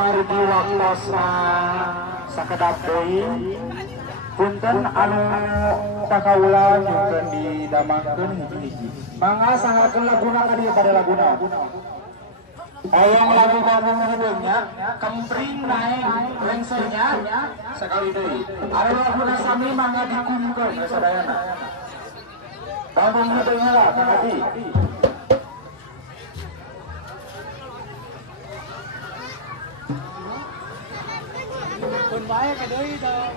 kumargi waktosna sakedap deui punten anu takaula nyukeun didamangkeun hiji-hiji mangga sangarkeun laguna ka dieu pada laguna hayang lagu kampung hidungnya kempring naik lengsernya sekali deui anu laguna sami mangga dikumkeun sadayana kampung hidungnya lah hati. Pun bae ka deui dong.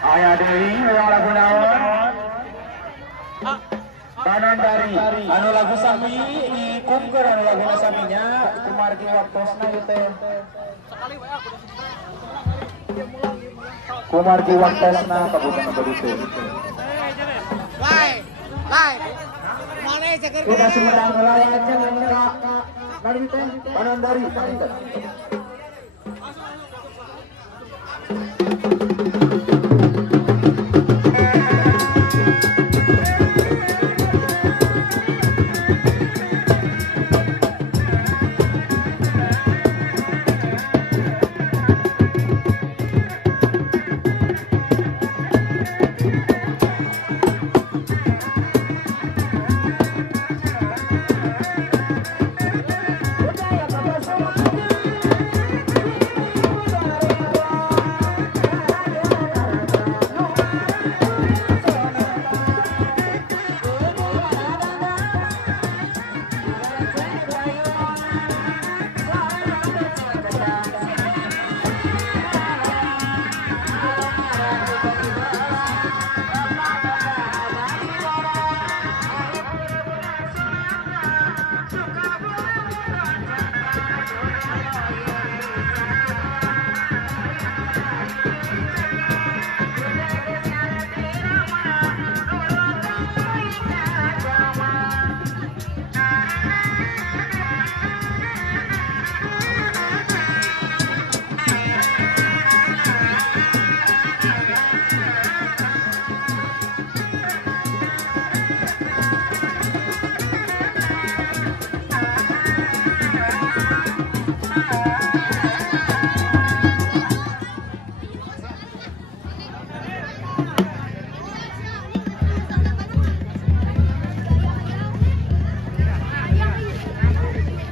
Ayah deui yang lagu naon? Panandari anu lagu sami dikumkeun anu laguna saminya kumargi waktosna ieu teh. Kumargi waktosna kabupaten Bogor. Lai. Mane ceker. Kita sumedang layan jeung ka nari teh Panandari.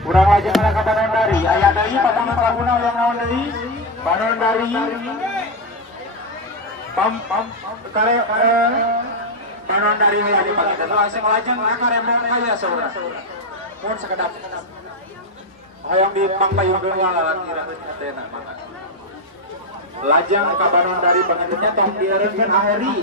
Urang lajeng ka Panandari, aya deui pamunut laguna yang naon deui? Panandari. Kare Panandari aya di pangita. Langsung lajeng ka Rembang kaya saudara. Mun sakedap. Hayang di pangpayungkeun walalan kira teh mangga. Lajeng ka Panandari pangitnya tong diereuskeun aheri.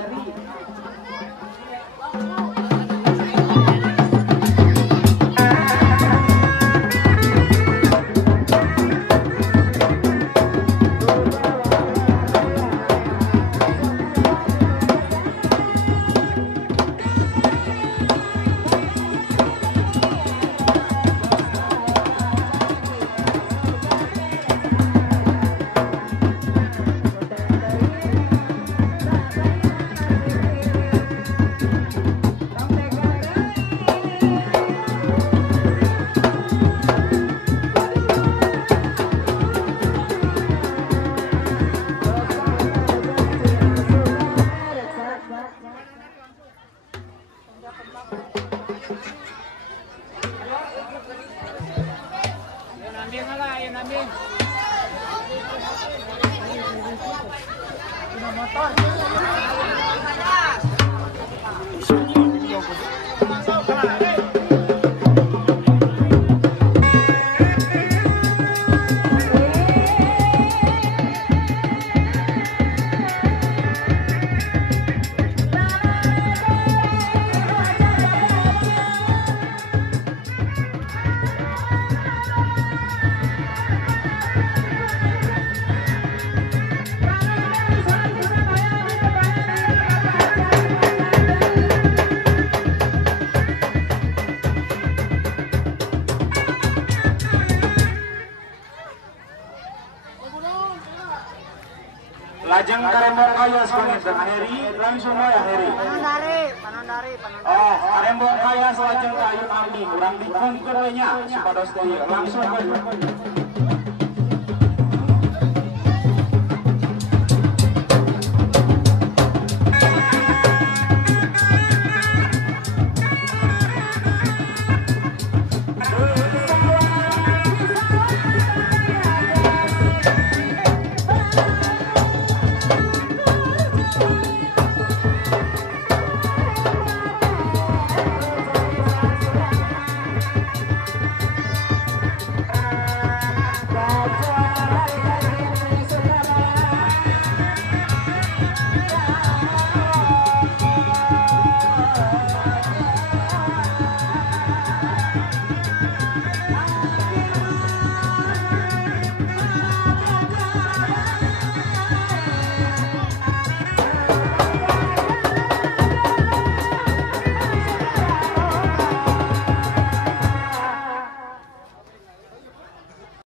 Lajeng karembong kaya sebenarnya Heri langsung ya Heri. Panandari. Oh, karembong kaya selajeng kayu ambi kurang dikongkornya sepados teh langsung.